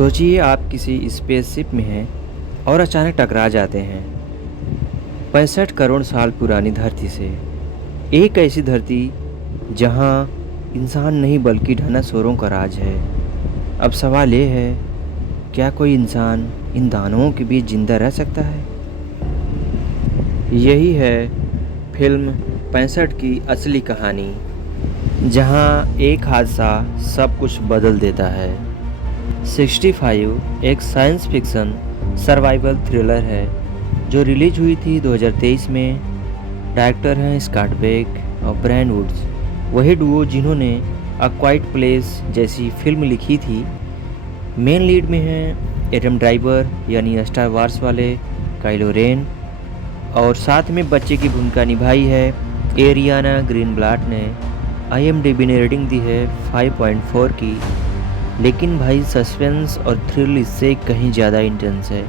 सोचिए आप किसी स्पेसशिप में हैं और अचानक टकरा जाते हैं 65 करोड़ साल पुरानी धरती से। एक ऐसी धरती जहां इंसान नहीं बल्कि डायनासोरों का राज है। अब सवाल ये है, क्या कोई इंसान इन दानवों के बीच जिंदा रह सकता है? यही है फिल्म 65 की असली कहानी, जहां एक हादसा सब कुछ बदल देता है। 65 एक साइंस फिक्शन सर्वाइवल थ्रिलर है जो रिलीज हुई थी 2023 में। डायरेक्टर हैं स्कॉट बेक और ब्रायन वुड्स, वही डुओ जिन्होंने अ क्वाइट प्लेस जैसी फिल्म लिखी थी। मेन लीड में हैं एडम ड्राइवर यानी स्टार वार्स वाले काइलो रेन, और साथ में बच्चे की भूमिका निभाई है एरियाना ग्रीनब्लाट ने। IMDb ने रेटिंग दी है 5.4 की। लेकिन भाई सस्पेंस और थ्रिल इससे कहीं ज़्यादा इंटेंस है।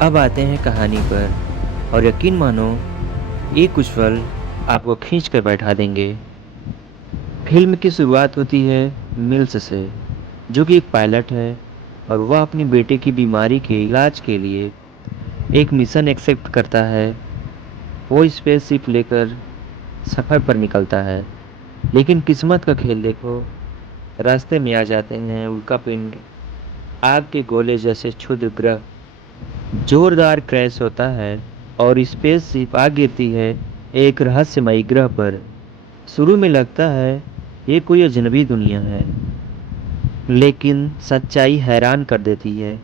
अब आते हैं कहानी पर, और यकीन मानो ये कुछ पल आपको खींच कर बैठा देंगे। फिल्म की शुरुआत होती है मिल्स से, जो कि एक पायलट है और वह अपनी बेटे की बीमारी के इलाज के लिए एक मिशन एक्सेप्ट करता है। वो स्पेसशिप लेकर सफ़र पर निकलता है, लेकिन किस्मत का खेल देखो, रास्ते में आ जाते हैं उल्कापिंड, आग के गोले जैसे क्षुद्र ग्रह। जोरदार क्रैश होता है और स्पेसशिप आ गिरती है एक रहस्यमयी ग्रह पर। शुरू में लगता है ये कोई अजनबी दुनिया है, लेकिन सच्चाई हैरान कर देती है।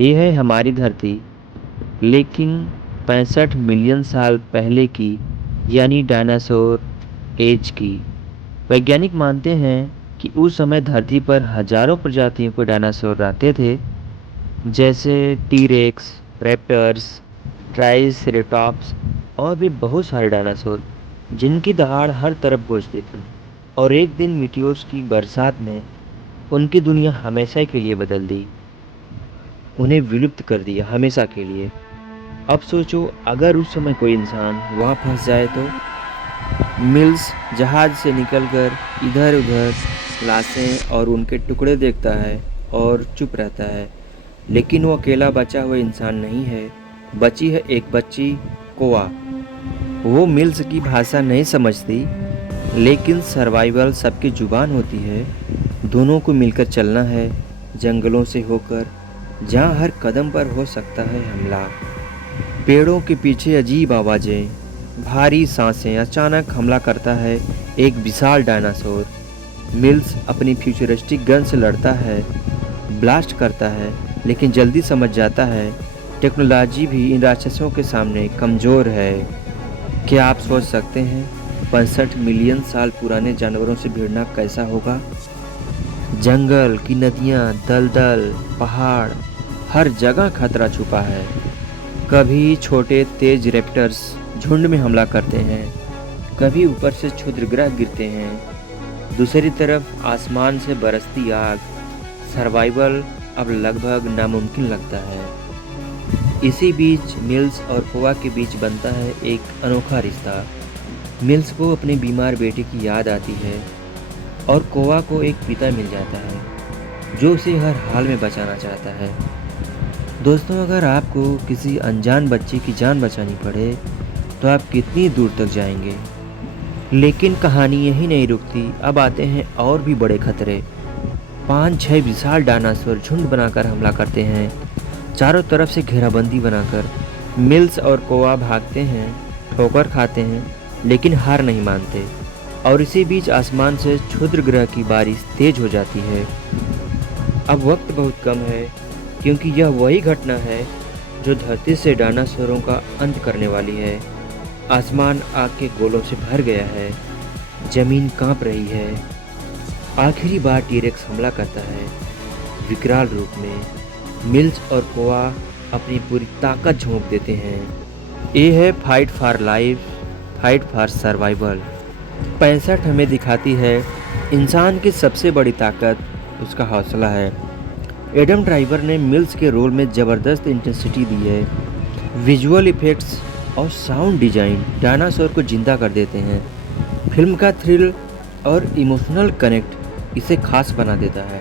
ये है हमारी धरती, लेकिन 65 मिलियन साल पहले की, यानी डायनासोर एज की। वैज्ञानिक मानते हैं कि उस समय धरती पर हजारों प्रजातियों के डायनासोर रहते थे, जैसे टीरेक्स, रैप्टर्स, ट्राइसेरेटॉप्स और भी बहुत सारे डायनासोर जिनकी दहाड़ हर तरफ गूंजती थी। और एक दिन मीटियोर्स की बरसात ने उनकी दुनिया हमेशा के लिए बदल दी, उन्हें विलुप्त कर दिया हमेशा के लिए। अब सोचो, अगर उस समय कोई इंसान वहाँ फंस जाए तो। मिल्स जहाज से निकलकर इधर उधर लाशें और उनके टुकड़े देखता है और चुप रहता है। लेकिन वो अकेला बचा हुआ इंसान नहीं है, बची है एक बच्ची, कोआ। वो मिल्स की भाषा नहीं समझती, लेकिन सर्वाइवल सबकी जुबान होती है। दोनों को मिलकर चलना है, जंगलों से होकर, जहाँ हर कदम पर हो सकता है हमला। पेड़ों के पीछे अजीब आवाज़ें, भारी सांसें। अचानक हमला करता है एक विशाल डायनासोर। मिल्स अपनी फ्यूचरिस्टिक गन से लड़ता है, ब्लास्ट करता है, लेकिन जल्दी समझ जाता है टेक्नोलॉजी भी इन राक्षसों के सामने कमज़ोर है। क्या आप सोच सकते हैं 65 मिलियन साल पुराने जानवरों से भिड़ना कैसा होगा? जंगल की नदियाँ, दलदल, पहाड़, हर जगह खतरा छुपा है। कभी छोटे तेज रैप्टर्स झुंड में हमला करते हैं, कभी ऊपर से क्षुद्रग्रह गिरते हैं, दूसरी तरफ आसमान से बरसती आग। सर्वाइवल अब लगभग नामुमकिन लगता है। इसी बीच मिल्स और कोआ के बीच बनता है एक अनोखा रिश्ता। मिल्स को अपनी बीमार बेटे की याद आती है और कोआ को एक पिता मिल जाता है जो उसे हर हाल में बचाना चाहता है। दोस्तों, अगर आपको किसी अनजान बच्चे की जान बचानी पड़े तो आप कितनी दूर तक जाएंगे? लेकिन कहानी यही नहीं रुकती। अब आते हैं और भी बड़े खतरे। 5-6 विशाल डायनासोर झुंड बनाकर हमला करते हैं, चारों तरफ से घेराबंदी बनाकर। मिल्स और कोआ भागते हैं, ठोकर खाते हैं, लेकिन हार नहीं मानते। और इसी बीच आसमान से क्षुद्र ग्रह की बारिश तेज हो जाती है। अब वक्त बहुत कम है, क्योंकि यह वही घटना है जो धरती से डायनासोरों का अंत करने वाली है। आसमान आग के गोलों से भर गया है, जमीन कांप रही है। आखिरी बार टीरेक्स हमला करता है विकराल रूप में। मिल्स और कोआ अपनी पूरी ताकत झोंक देते हैं। ये है fight for life, fight for survival. 65 हमें दिखाती है इंसान की सबसे बड़ी ताकत उसका हौसला है। एडम ड्राइवर ने मिल्स के रोल में ज़बरदस्त इंटेंसिटी दी है। विजुअल इफ़ेक्ट्स और साउंड डिज़ाइन डायनासोर को जिंदा कर देते हैं। फिल्म का थ्रिल और इमोशनल कनेक्ट इसे खास बना देता है।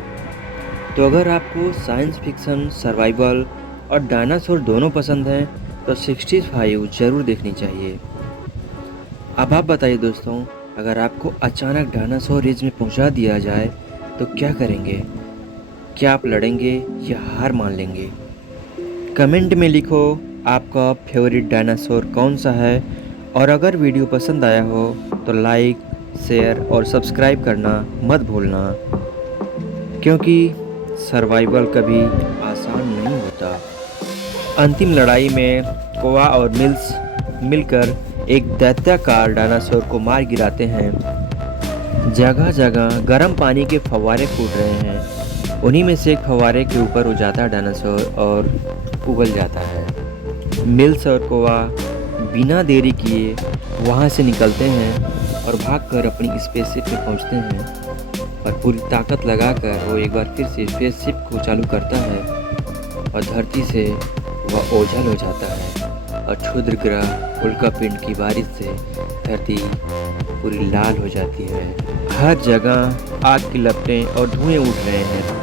तो अगर आपको साइंस फिक्शन, सर्वाइवल और डायनासोर दोनों पसंद हैं तो 65 ज़रूर देखनी चाहिए। अब आप बताइए दोस्तों, अगर आपको अचानक डायनासोर रिज में पहुंचा दिया जाए तो क्या करेंगे? क्या आप लड़ेंगे या हार मान लेंगे? कमेंट में लिखो आपका फेवरेट डायनासोर कौन सा है, और अगर वीडियो पसंद आया हो तो लाइक, शेयर और सब्सक्राइब करना मत भूलना, क्योंकि सर्वाइवल कभी आसान नहीं होता। अंतिम लड़ाई में कोआ और मिल्स मिलकर एक दैत्याकार डायनासोर को मार गिराते हैं। जगह जगह गर्म पानी के फव्वारे फूट रहे हैं। उन्हीं में से एक फव्वारे के ऊपर उड़ जाता है डायनासोर और उगल जाता है। मिल्स और कोआ बिना देरी किए वहाँ से निकलते हैं और भागकर अपनी स्पेसशिप में पहुँचते हैं, और पूरी ताकत लगाकर वो एक बार फिर से स्पेसशिप को चालू करता है और धरती से वह ओझल हो जाता है, और क्षुद्र ग्रह उल्कापिंड की बारिश से धरती पूरी लाल हो जाती है। हर जगह आग की लपटें और धुएं उठ रहे हैं।